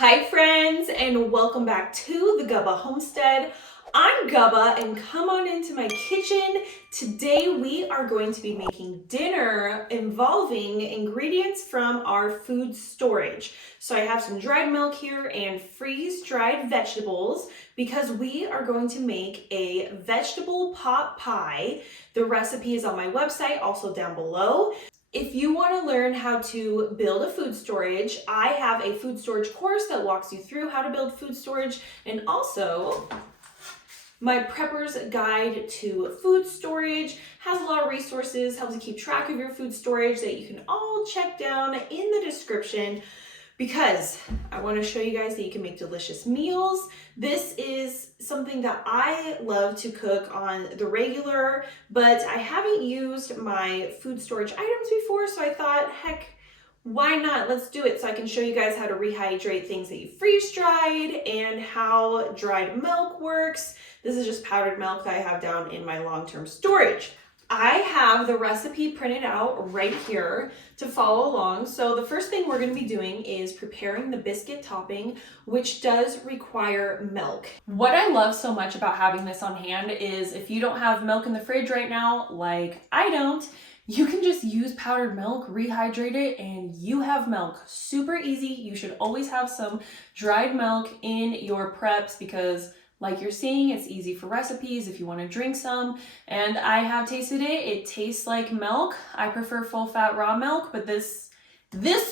Hi friends, and welcome back to the Gubba Homestead. I'm Gubba, and come on into my kitchen. Today we are going to be making dinner involving ingredients from our food storage. So I have some dried milk here and freeze-dried vegetables because we are going to make a vegetable pot pie. The recipe is on my website, also down below. If you want to learn how to build a food storage, I have a food storage course that walks you through how to build food storage, and also my prepper's guide to food storage has a lot of resources, helps you keep track of your food storage that you can all check down in the description, because I want to show you guys that you can make delicious meals. This is something that I love to cook on the regular, but I haven't used my food storage items before, so I thought, heck, why not? Let's do it so I can show you guys how to rehydrate things that you freeze dried and how dried milk works. This is just powdered milk that I have down in my long-term storage. I have the recipe printed out right here to follow along. So the first thing we're going to be doing is preparing the biscuit topping, which does require milk. What I love so much about having this on hand is if you don't have milk in the fridge right now, like I don't, you can just use powdered milk, rehydrate it, and you have milk. Super easy. You should always have some dried milk in your preps because like you're seeing, it's easy for recipes if you want to drink some. And I have tasted it. It tastes like milk. I prefer full fat raw milk, but this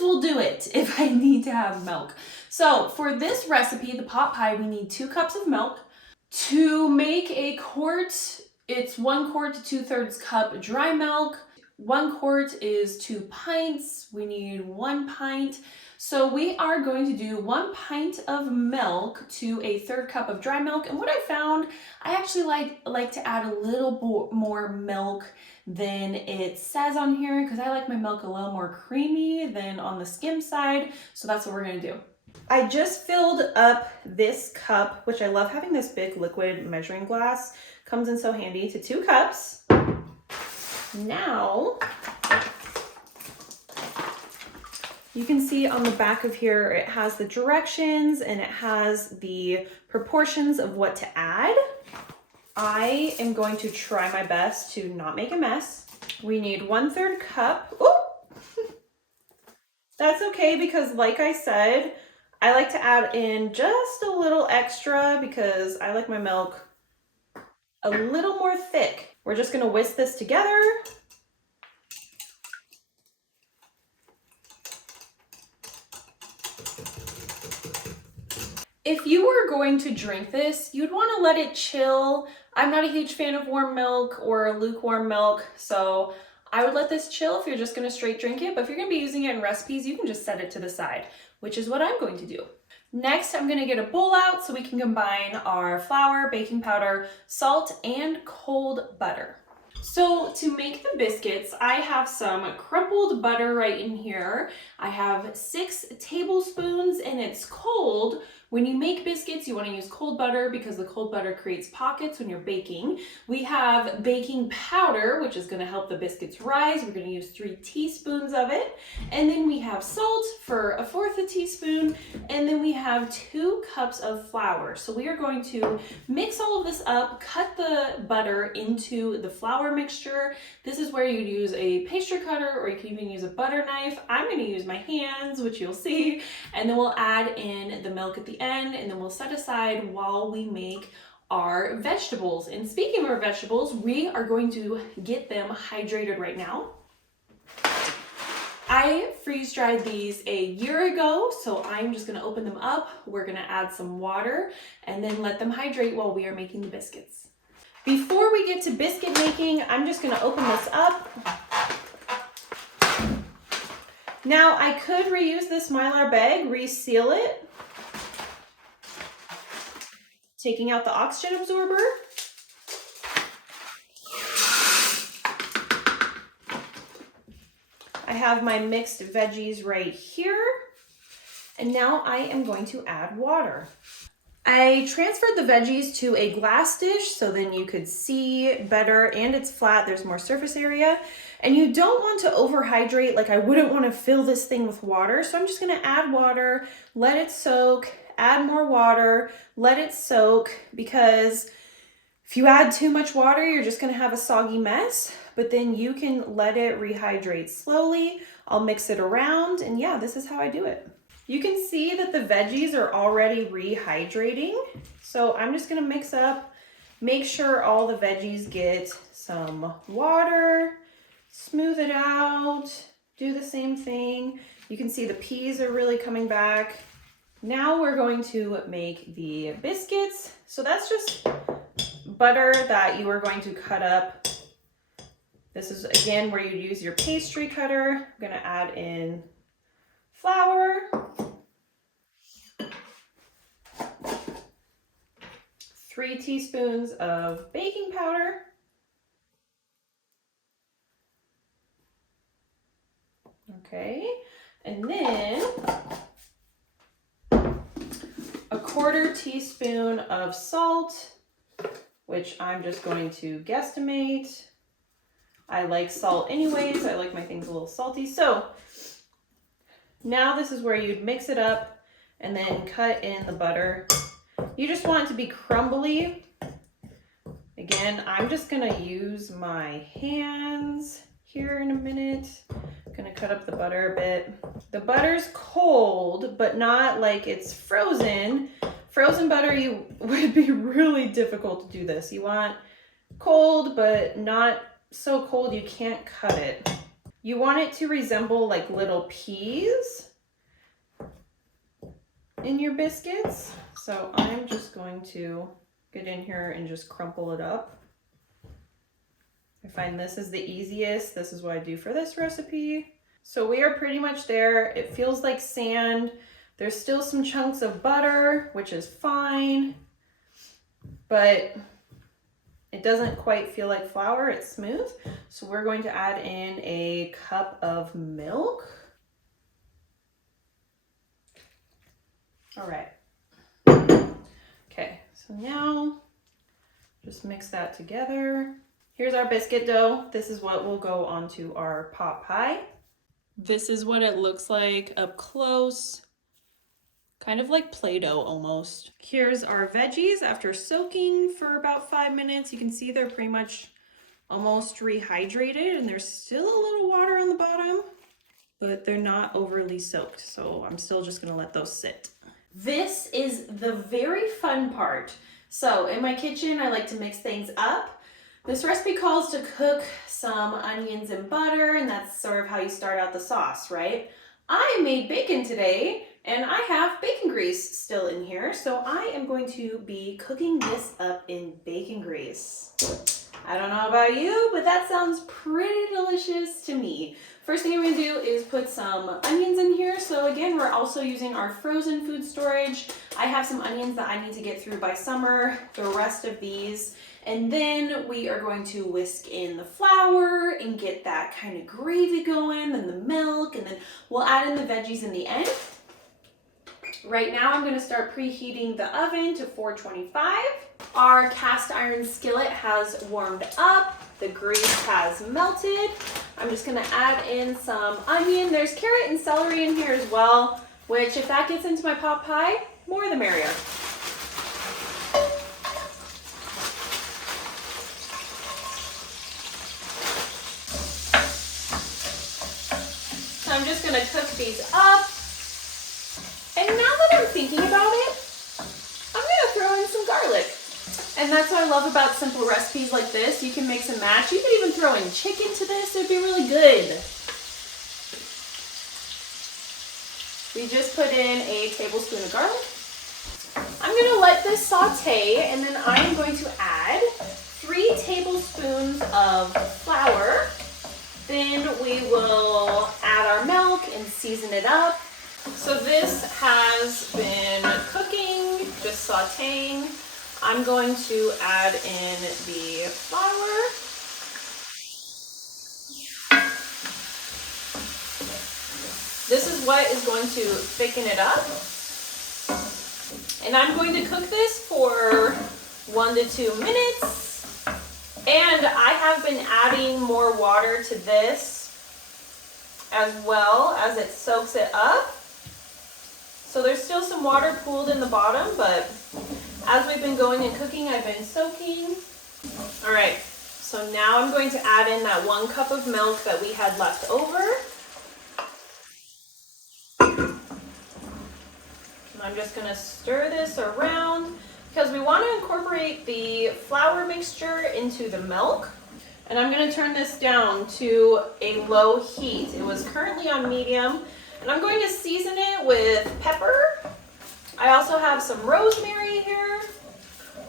will do it if I need to have milk. So for this recipe, the pot pie, we need 2 cups of milk. To make a quart, it's 1 quart to 2/3 cup dry milk. 1 quart is 2 pints. We need 1 pint. So we are going to do 1 pint of milk to 1/3 cup of dry milk. And what I found, I actually like to add a little more milk than it says on here because I like my milk a little more creamy than on the skim side. So that's what we're gonna do. I just filled up this cup, which I love having this big liquid measuring glass. Comes in so handy, to 2 cups. Now, you can see on the back of here, it has the directions and it has the proportions of what to add. I am going to try my best to not make a mess. We need 1/3 cup. Oh, that's okay because like I said, I like to add in just a little extra because I like my milk a little more thick. We're just gonna whisk this together. If you were going to drink this, you'd want to let it chill. I'm not a huge fan of warm milk or lukewarm milk, so I would let this chill if you're just going to straight drink it. But if you're going to be using it in recipes, you can just set it to the side, which is what I'm going to do. Next, I'm going to get a bowl out so we can combine our flour, baking powder, salt, and cold butter. So to make the biscuits, I have some crumpled butter right in here. I have 6 tablespoons and it's cold. When you make biscuits, you want to use cold butter because the cold butter creates pockets when you're baking. We have baking powder, which is going to help the biscuits rise. We're going to use 3 teaspoons of it. And then we have salt for 1/4 teaspoon. And then we have 2 cups of flour. So we are going to mix all of this up, cut the butter into the flour mixture. This is where you'd use a pastry cutter or you can even use a butter knife. I'm going to use my hands, which you'll see. And then we'll add in the milk at the end, and then we'll set aside while we make our vegetables. And speaking of our vegetables, we are going to get them hydrated right now. I freeze dried these a year ago, so I'm just going to open them up. We're going to add some water and then let them hydrate while we are making the biscuits. Before we get to biscuit making, I'm just going to open this up. Now I could reuse this Mylar bag, reseal it, taking out the oxygen absorber. I have my mixed veggies right here. And now I am going to add water. I transferred the veggies to a glass dish so then you could see better, and it's flat, there's more surface area. And you don't want to overhydrate, like I wouldn't want to fill this thing with water. So I'm just gonna add water, let it soak, add more water, let it soak, because if you add too much water, you're just gonna have a soggy mess, but then you can let it rehydrate slowly. I'll mix it around, and yeah, this is how I do it. You can see that the veggies are already rehydrating. So I'm just gonna mix up, make sure all the veggies get some water, smooth it out, do the same thing. You can see the peas are really coming back. Now we're going to make the biscuits. So that's just butter that you are going to cut up. This is again where you use your pastry cutter. I'm gonna add in flour, 3 teaspoons of baking powder, okay, and then a 1/4 teaspoon of salt, which I'm just going to guesstimate. I like salt anyways, I like my things a little salty. So now this is where you'd mix it up and then cut in the butter. You just want it to be crumbly. Again, I'm just gonna use my hands here in a minute. I'm gonna cut up the butter a bit. The butter's cold, but not like it's frozen. Frozen butter, you would be really difficult to do this. You want cold, but not so cold you can't cut it. You want it to resemble like little peas in your biscuits. So I'm just going to get in here and just crumple it up. I find this is the easiest. This is what I do for this recipe. So we are pretty much there. It feels like sand. There's still some chunks of butter, which is fine, but it doesn't quite feel like flour, it's smooth. So we're going to add in a cup of milk. All right. Okay, so now just mix that together. Here's our biscuit dough. This is what will go onto our pot pie. This is what it looks like up close. Kind of like Play-Doh almost. Here's our veggies after soaking for about 5 minutes. You can see they're pretty much almost rehydrated, and there's still a little water on the bottom, but they're not overly soaked. So I'm still just gonna let those sit. This is the very fun part. So in my kitchen, I like to mix things up. This recipe calls to cook some onions and butter, and that's sort of how you start out the sauce, right? I made bacon today, and I have bacon grease still in here, so I am going to be cooking this up in bacon grease. I don't know about you, but that sounds pretty delicious to me. First thing I'm gonna do is put some onions in here. So again, we're also using our frozen food storage. I have some onions that I need to get through by summer, the rest of these. And then we are going to whisk in the flour and get that kind of gravy going, then the milk, and then we'll add in the veggies in the end. Right now I'm gonna start preheating the oven to 425. Our cast iron skillet has warmed up. The grease has melted. I'm just gonna add in some onion. There's carrot and celery in here as well, which if that gets into my pot pie, more the merrier. So I'm just gonna cook these up. And now that I'm thinking about it, I'm gonna throw in some garlic. And that's what I love about simple recipes like this. You can mix and match. You could even throw in chicken to this. It'd be really good. We just put in a tablespoon of garlic. I'm gonna let this saute, and then I am going to add 3 tablespoons of flour. Then we will add our milk and season it up. So this has been cooking, just sauteing. I'm going to add in the flour. This is what is going to thicken it up. And I'm going to cook this for 1 to 2 minutes. And I have been adding more water to this as well as it soaks it up. So there's still some water pooled in the bottom, but as we've been going and cooking, I've been soaking. All right, so now I'm going to add in that 1 cup of milk that we had left over. And I'm just gonna stir this around because we want to incorporate the flour mixture into the milk. And I'm gonna turn this down to a low heat. It was currently on medium. And I'm going to season it with pepper. I also have some rosemary here.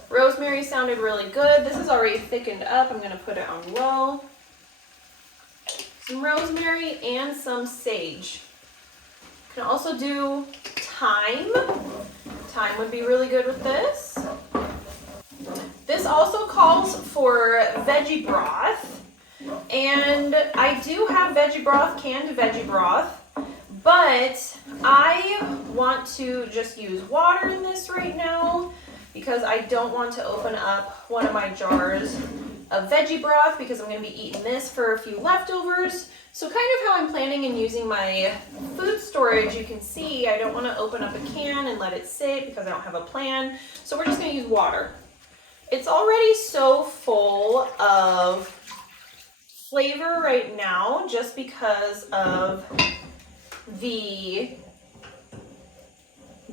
Rosemary sounded really good. This is already thickened up. I'm going to put it on low. Some rosemary and some sage. You can also do thyme. Thyme would be really good with this. This also calls for veggie broth. And I do have veggie broth, canned veggie broth. But I want to just use water in this right now because I don't want to open up one of my jars of veggie broth because I'm going to be eating this for a few leftovers. So kind of how I'm planning and using my food storage, you can see I don't want to open up a can and let it sit because I don't have a plan. So we're just going to use water. It's already so full of flavor right now just because of the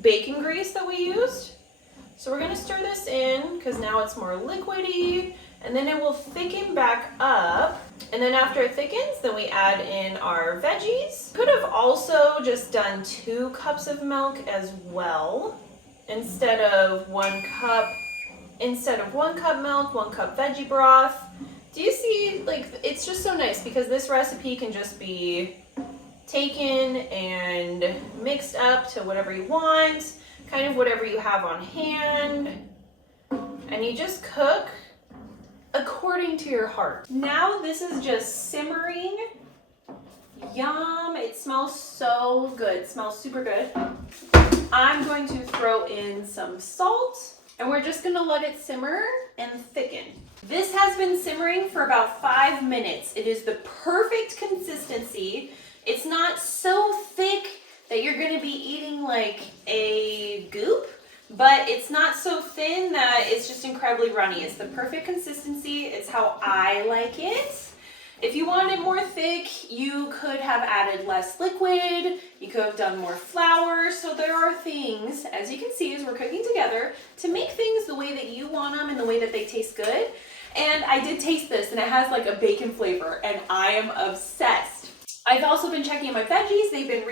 bacon grease that we used. So we're going to stir this in because now it's more liquidy, and then it will thicken back up. And then after it thickens, then we add in our veggies. Could have also just done 2 cups of milk as well instead of 1 cup. Instead of 1 cup milk, 1 cup veggie broth. Do you see, like, it's just so nice because this recipe can just be taken and mixed up to whatever you want, kind of whatever you have on hand, and you just cook according to your heart. Now this is just simmering. Yum, it smells so good, it smells super good. I'm going to throw in some salt and we're just gonna let it simmer and thicken. This has been simmering for about 5 minutes. It is the perfect consistency. It's not so thick that you're gonna be eating like a goop, but it's not so thin that it's just incredibly runny. It's the perfect consistency. It's how I like it. If you want it more thick, you could have added less liquid. You could have done more flour. So there are things, as you can see as we're cooking together, to make things the way that you want them and the way that they taste good. And I did taste this and it has like a bacon flavor and I am obsessed. I've also been checking my veggies. They've been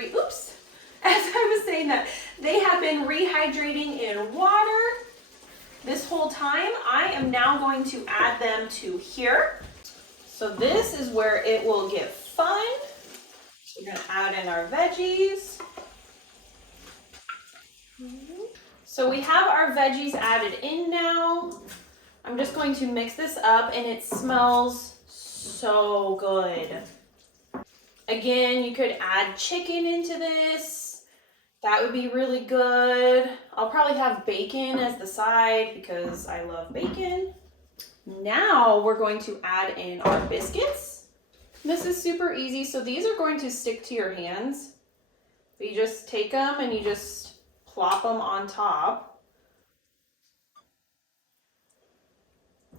as I was saying that, they have been rehydrating in water this whole time. I am now going to add them to here. So this is where it will get fun. We're gonna add in our veggies. So we have our veggies added in now. I'm just going to mix this up and it smells so good. Again, you could add chicken into this. That would be really good. I'll probably have bacon as the side because I love bacon. Now we're going to add in our biscuits. This is super easy. So these are going to stick to your hands. But you just take them and you just plop them on top.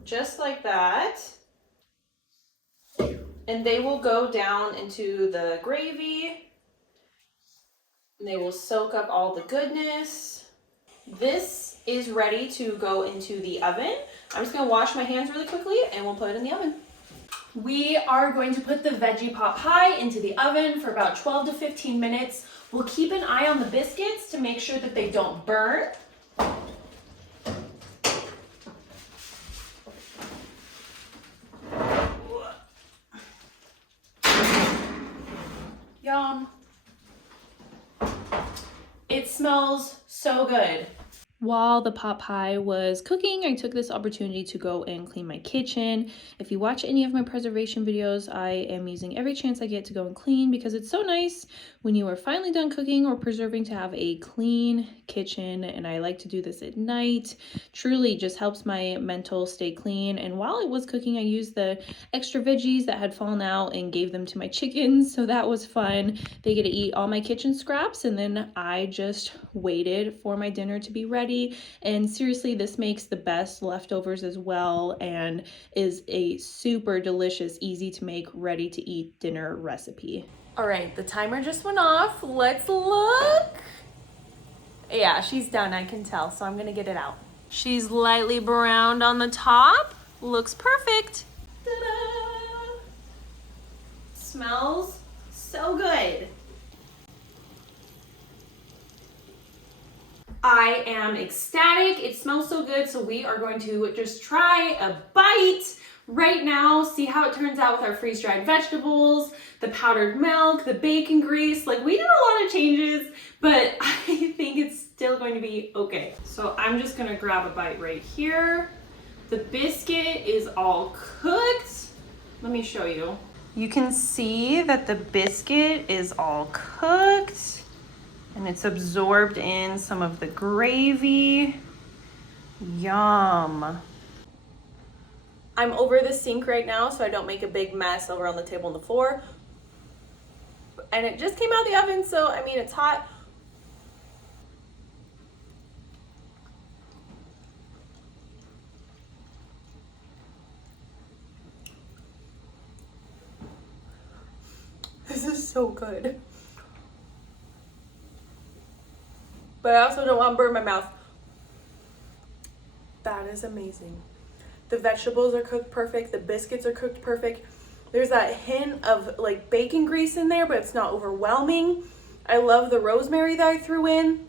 Just like that. And they will go down into the gravy. And they will soak up all the goodness. This is ready to go into the oven. I'm just gonna wash my hands really quickly and we'll put it in the oven. We are going to put the veggie pot pie into the oven for about 12 to 15 minutes. We'll keep an eye on the biscuits to make sure that they don't burn. Yum. It smells so good. While the pot pie was cooking, I took this opportunity to go and clean my kitchen. If you watch any of my preservation videos, I am using every chance I get to go and clean because it's so nice when you are finally done cooking or preserving to have a clean kitchen. And I like to do this at night. Truly just helps my mental stay clean. And while I was cooking, I used the extra veggies that had fallen out and gave them to my chickens. So that was fun. They get to eat all my kitchen scraps, and then I just waited for my dinner to be ready. And seriously, this makes the best leftovers as well and is a super delicious, easy to make, ready to eat dinner recipe. All right, the timer just went off. Let's look. Yeah, she's done, I can tell, so I'm gonna get it out. She's lightly browned on the top. Looks perfect. Ta-da! Smells so good. I am ecstatic. It smells so good, so we are going to just try a bite right now, see how it turns out with our freeze-dried vegetables, the powdered milk, the bacon grease. Like, we did a lot of changes, but I think it's still going to be okay. So I'm just gonna grab a bite right here. The biscuit is all cooked. Let me show you. You can see that the biscuit is all cooked and it's absorbed in some of the gravy. Yum. I'm over the sink right now so I don't make a big mess over on the table and the floor. And it just came out of the oven, so I mean, it's hot. This is so good. But I also don't want to burn my mouth. That is amazing. The vegetables are cooked perfect. The biscuits are cooked perfect. There's that hint of like bacon grease in there, but it's not overwhelming. I love the rosemary that I threw in.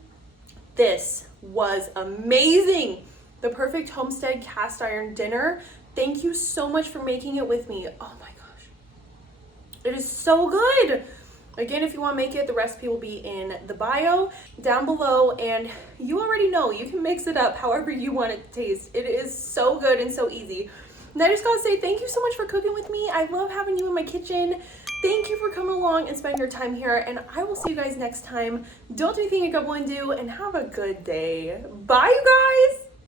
This was amazing. The perfect homestead cast iron dinner. Thank you so much for making it with me. Oh my gosh. It is so good. Again, if you want to make it, the recipe will be in the bio down below, and you already know you can mix it up however you want it to taste. It is so good and so easy. And I just gotta say thank you so much for cooking with me. I love having you in my kitchen. Thank you for coming along and spending your time here, and I will see you guys next time. Don't do anything you got one do, and have a good day. Bye, you guys.